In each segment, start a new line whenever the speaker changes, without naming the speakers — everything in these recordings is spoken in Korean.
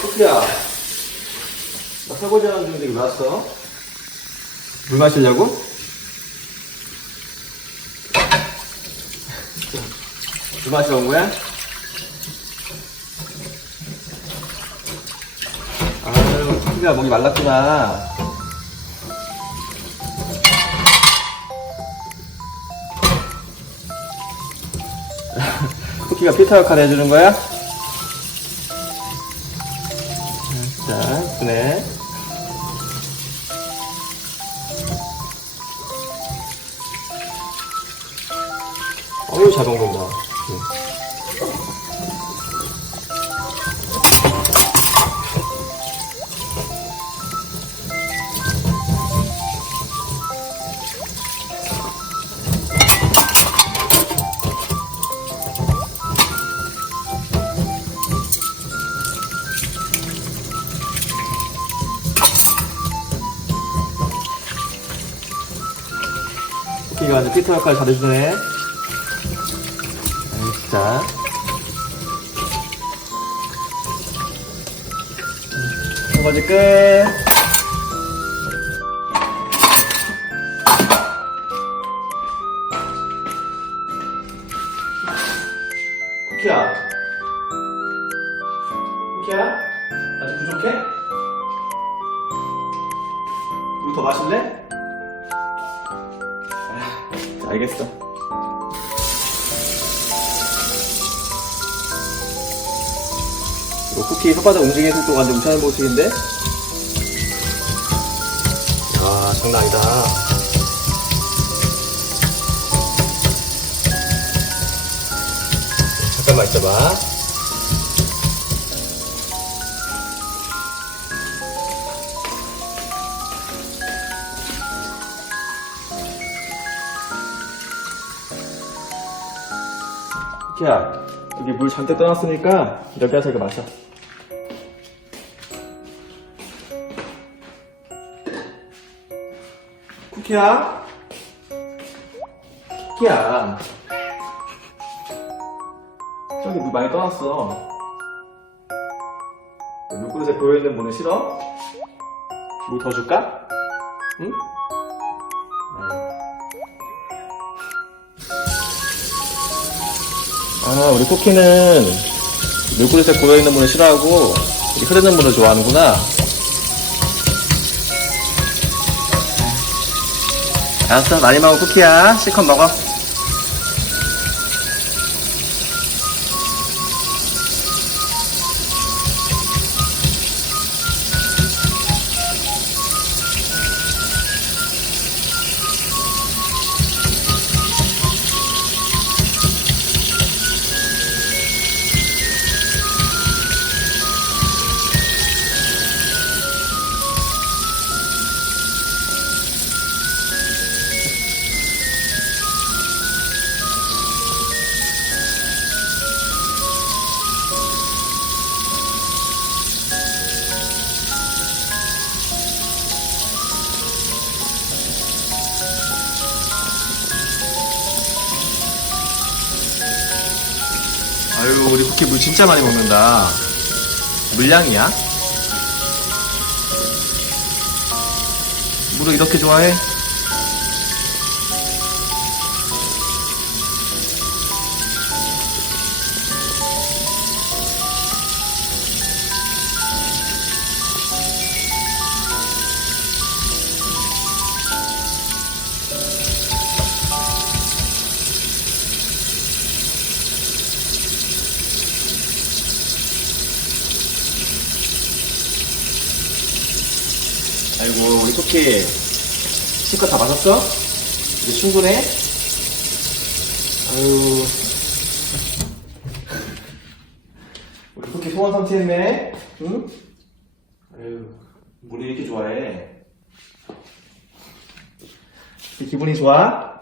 쿠키야. 나 설거지 하는 중인데 왜 왔어? 물 마시려고? 물 마시러 온 거야? 아유, 쿠키가 목이 말랐구나. 쿠키가 피터 역할 해주는 거야? 자, 그네. 어우, 잘 먹는다. 쿠키가 아주 피터 역할 잘해주네. 진짜. 설거지 끝. 쿠키야. 쿠키야? 아직 부족해? 이거 더 마실래? 아, 알겠어. 이거 쿠키 혓바닥 움직이는 속도가 완전 우차는 모습인데? 야, 장난 아니다. 잠깐만 있어봐. 야, 여기 물 잔뜩 떠났으니까 여기 와서 이거 마셔. 쿠키야? 쿠키야. 저기 물 많이 떠났어. 물그릇에 고여있는 물은 싫어? 물 더 줄까? 응? 아, 우리 쿠키는 물그릇에 고여있는 물을 싫어하고 이 흐르는 물을 좋아하는구나. 알았어, 많이 먹어, 쿠키야. 실컷 먹어. 아유, 우리 쿠키 물 진짜 많이 먹는다. 물량이야? 물을 이렇게 좋아해? 아이고, 우리 쿠키. 실컷 다 마셨어? 이제 충분해? 아유. 우리 쿠키 소원 성취했네? 응? 아유, 물이 이렇게 좋아해. 기분이 좋아?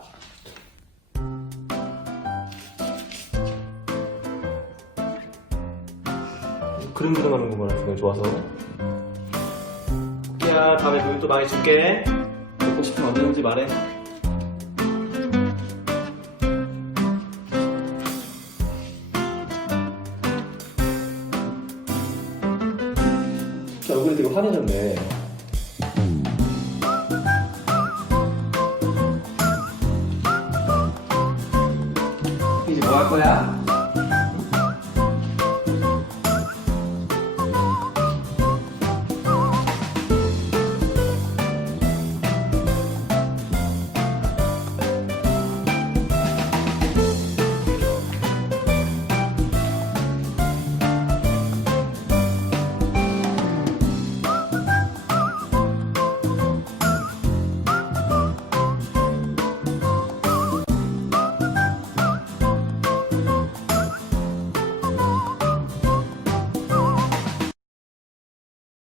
그릉그릉 하는 거구나, 기분이 좋아서. 야 다음에 물도 많이 줄게 먹고 싶으면 언제든지 말해 얼굴이 되게 환해졌네. 이제 뭐 할 거야?